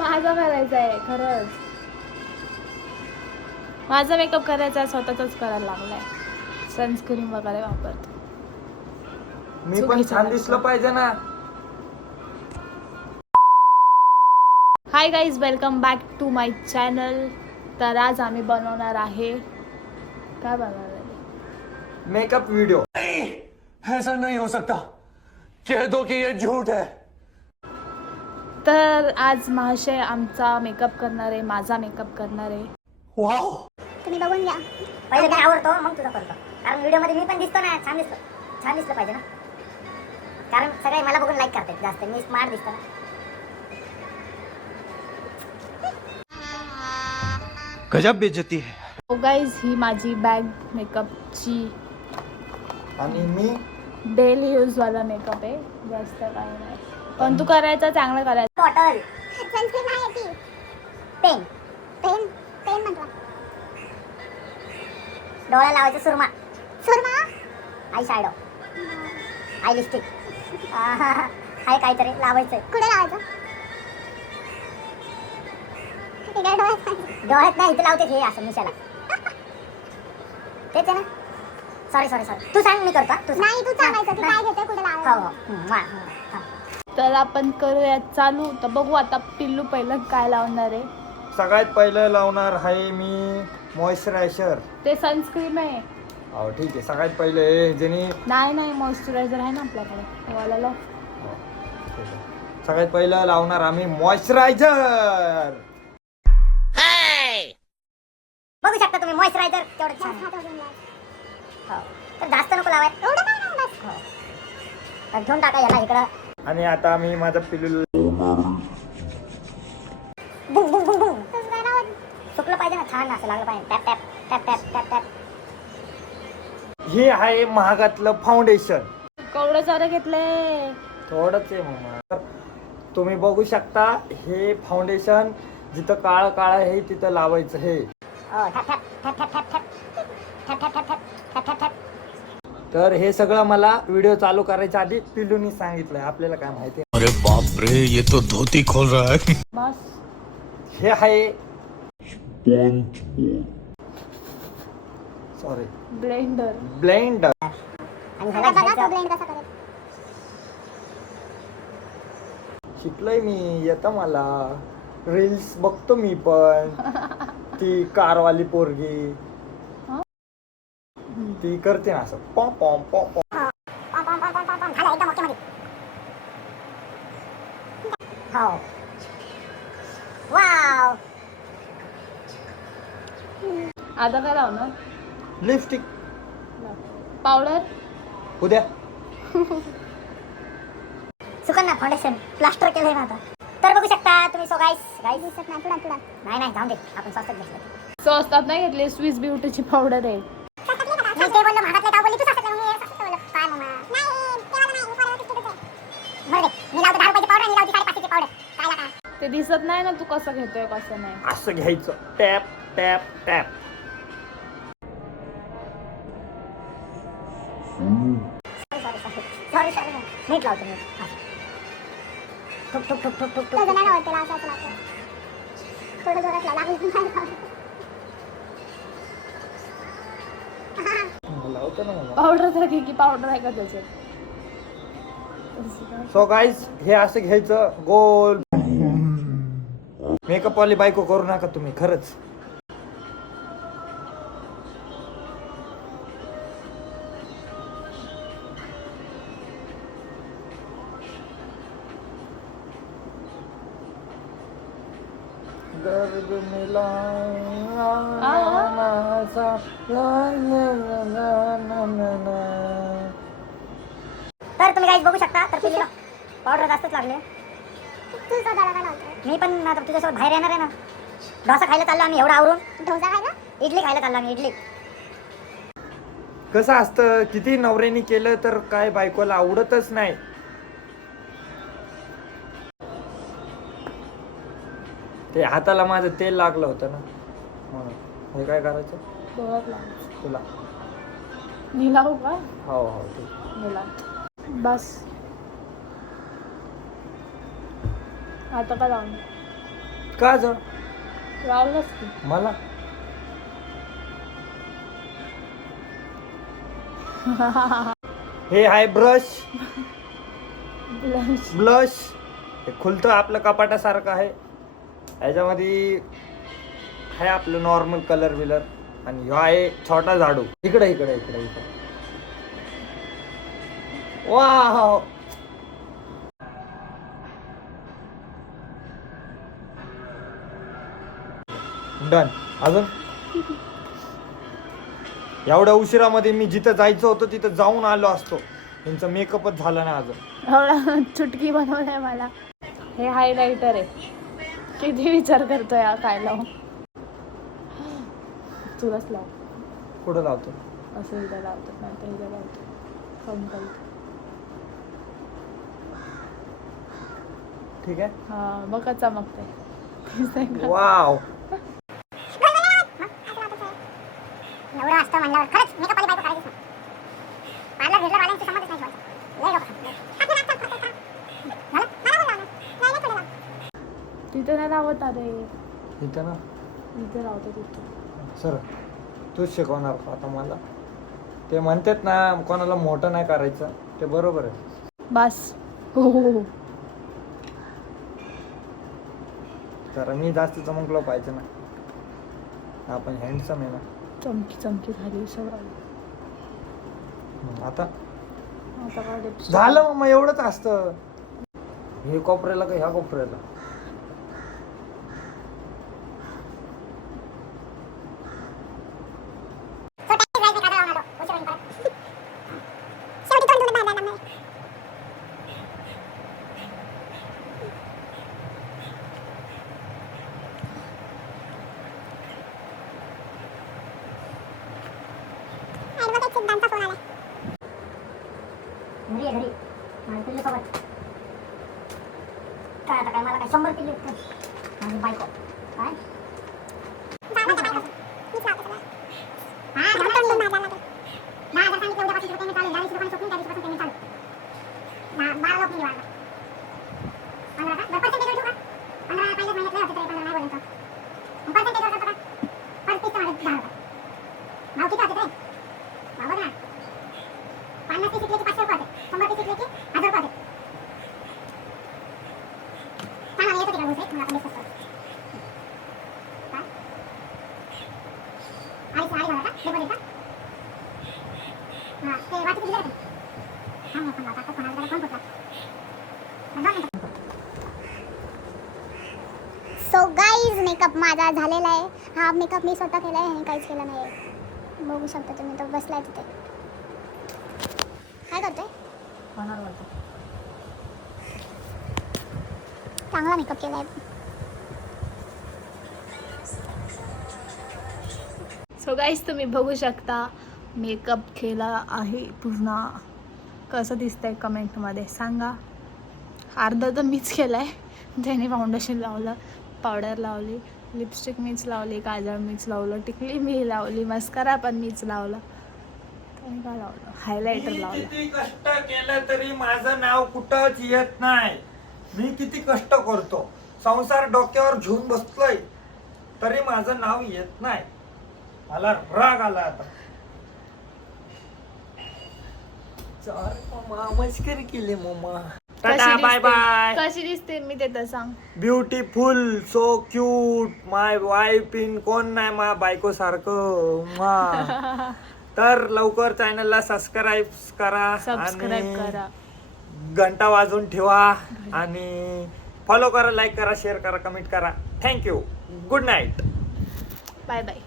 माझा करायचा आहे खरंच. माझा मेकअप करायचा आहे, स्वतःचाच करायला लागलाय. सनस्क्रीन वगैरे वापरतो. मी पण छान दिसलं पाहिजे ना. Hi guys, welcome back to my channel. तर आज आम्ही बनवणार आहे, काय बनवणार आहे? Makeup video. ऐसा नहीं हो सकता, कह दो कि ये झूठ है. तर आज महाशय आमचा मेकअप करणार आहे, माझा मेकअप करणार आहे. वाव, तुम्ही बघून घ्या. पहिले मी आवडतो मग तुझा करतो, कारण व्हिडिओ मध्ये मी पण दिसतो ना, छान दिसलं पाहिजे ना, कारण सगळे मला बघून लाईक करतात जास्त, मी स्मार्ट दिसतो ना. गजब बेइज्जती है. हो गाईज, ही माझी बॅग मेकअपची आणि मी डेली यूज वाला मेकअप आहे, जास्त काही नाही. पण तू करायचा चांगलं करायचं. बॉटल सनस्क्रीन आहे ती. पेन म्हटलं. डोळा लावायचा सुरमा आय शॅडो, आय लिपस्टिक हाय काहीतरी लावायचंय. कुठे लावायचं? डोळ्यात नाही, इथे लावते हे असं मिशाला. तेच आहे ना. सॉरी तू सांग, मी करतो. तू नाही, तू सांगायचं तू काय घेते, कुठे लावायचं. हो. तर आपण करूया चालू. तर बघू आता पिल्लू पहिलं काय लावणार आहे. सगळ्यात पहिलं लावणार आहे मी मॉइश्चरायझर. ते सनस्क्रीन आहे. हो ठीक आहे. सगळ्यात पहिले ज्याने नाही मॉइश्चरायझर आहे ना आपल्याकडे, तेव्हा लाव. सगळ्यात पहिलं लावणार आम्ही मॉइश्चरायझर. बघू शकता तुम्ही मॉइश्चरायझर तेवढं छान. हो, तर जास्त नको लावायचं, एवढं काय नाही बस. हो, तर ठेवून टाका याला इकडं. आणि आता मी माझं पिल्लू बुंग सुकलं पाहिजे ना, छान असं लागलं पाहिजे. Tap tap tap tap tap tap. हे आहे महागातलं फाउंडेशन. केवढं सारं घेतलंय. थोडंच आहे मग. तुम्ही बघू शकता, हे फाउंडेशन जिथं काळं काळं आहे तिथं लावायचं. हे tap tap tap tap tap tap tap tap tap tap tap tap. तर हे सगळं मला व्हिडिओ चालू करायच्या आधी पिल्लूनी सांगितलंय. आपल्याला काय माहिती. अरे बाप रे, ये तो धोती खोल रहा है. बस हे आहे सॉरी ब्लेंडर. ब्लेंडर. आणि ह्याला घ्यायचं. ब्लेंड कसा करायचा शिकलोय मी, येतं मला. रील्स बघतो मी पण. ती कारवाली पोरगी ती करते ना असं पॉम पॉम पॉम पॉम. झालं एकदम ओके मध्ये. हो, वाव. आता काय लावणार? Lipstick powder. उद्या सुकन्या फाउंडेशन प्लास्टर केलंय ना आता. तर बघू शकता तुम्ही. सो गाईस दिसत नाही. पुढा नाही जाऊन दे, आपण स्वस्तात घेतलं. स्वस्तात नाही घेतली, स्विस ब्युटीची पावडर आहे. मी ते बोललो महागातले का बोलली तू स्वस्तात मी स्वस्तात बोललो. काय मम्मा नाही, ते वाला नाही, उपाय किती रुपये. बरं दे, मी लावतो 10 रुपयाची पावडर आणि लावते 5.5ची पावडर. काय लागा ते दिसत नाही ना तू कसं घेतोय कसं नाही. असं घ्यायचं. Tap tap tap. सॉरी नीट लावतो मी. ठुक ठुक ठुक ठुक ठुक ठुक. नाही आवडते असं लागतं. थोडं जोरात लागलं. लावतो ना मला. पावडर तर की पावडर आहे का त्याच्यात? सो गाईज, हे असं घ्यायचं गोल. मेकअप वाली बायको करू नका तुम्ही खरंच. दर्द मिला तर तुम्ही गाईज बघू शकता. तर पिल्लीला पावडर जास्तच लागले. मी पण आता तुझ्यासोबत बाहेर येणार आहे ना. डोसा खायला चाललो आम्ही, एवढा आवरून. डोसा खायला? इडली खायला चाललो आम्ही. इडली. कसं असतं, किती नवऱ्यानी केलं तर काय बायकोला आवडतच नाही. ते हाताला माझं तेल लागलं होतं ना, म्हणून. हे काय करायचं? डोळ्यात लावायचं. तुला मी लावू का? हो ठीक. मी बस आता का लावून का ज लावलंच की. मला हे आहे ब्रश Blush. ब्लश. हे खुलतं आपलं कपाटासारखं आहे. याच्यामध्ये आहे आपलं नॉर्मल कलर बिलर आणि ह्यो आहे छोटा झाडू. इकडे इकडे इकडे इकडे. Wow done. अजून एवढ्या उशिरामध्ये मी जिथं जायचं होतं तिथं जाऊन आलो असतो. त्यांचं मेकअपच झालं नाही अजून. एवढा चुटकी बनवलाय मला. हे हायलाइटर आहे. किती विचार करतोय हा काय लावू. तुलाच लाव. कुठं लावतो? असं इथं लावतात नाही तर इथं लावतो. कंपल. ठीक आहे. हा बघा चमकतंय. वाव एवढं असतं म्हणल्यावर खरंच मेकअप वाली बायको करायचीच नाही. पार्लर भेटला वाल्यांची समजच नाही ठेवायचं. लय डोकं खातं. तिथं नाही लावत अरे. इथं ना इथं लावतो तिथं. सर तूच शिकवणार का आता मला? ते म्हणतात ना कोणाला मोठं नाही करायचं. ते बरोबर आहे. बस. हो. तर मी जास्त चमकलो पाहिजे ना. आपण हँडसम आहे ना. चमकी चमकी झाली सगळं. आता आता काय लिपस्टिक. झालं मग एवढंच असतं. हे कोपऱ्याला का ह्या कोपऱ्याला? घरी आहे, घरी माझ्या पिल्लूसोबत. काय आता काय मला काय 100 पिल्लू आहेत काय? माझी बायको काय सो गाईज मेकअप माझा झालेला आहे. हा मेकअप मी स्वतः केला आहे आणि काहीच केलं नाही आहे. बघू शकता तुम्ही तो बसलाय तिथे. काय करतोय? चांगला मेकअप केला आहे. सो गाईज तुम्ही बघू शकता मेकअप केला आहे पूर्ण. कसं दिसतंय कमेंटमध्ये सांगा. अर्धा तर मीच केला आहे. त्याने फाउंडेशन लावलं, पावडर लावली, लिपस्टिक मीच लावली, काजळ मीच लावलं, टिकली मी लावली, मस्कारा पण मीच लावला. त्याने काय लावलं? हायलायटर लावलं. किती कष्ट केलं तरी माझं नाव कुठंच येत नाही. मी किती कष्ट करतो, संसार डोक्यावर घेऊन बसलोय तरी माझं नाव येत नाही. मला राग आला आता. मस्करी केली मम्मा. Tata bye bye. कशी दिसते मी ते तर सांग. Beautiful, so cute, my wife in कोण नाही मा बायको सारखं मा. तर लवकर चॅनलला सबस्क्राईब करा, सबस्क्राईब करा, घंटा वाजून ठेवा आणि फॉलो करा, लाईक करा, शेअर करा, कमेंट करा. Thank you. Good night. Bye bye.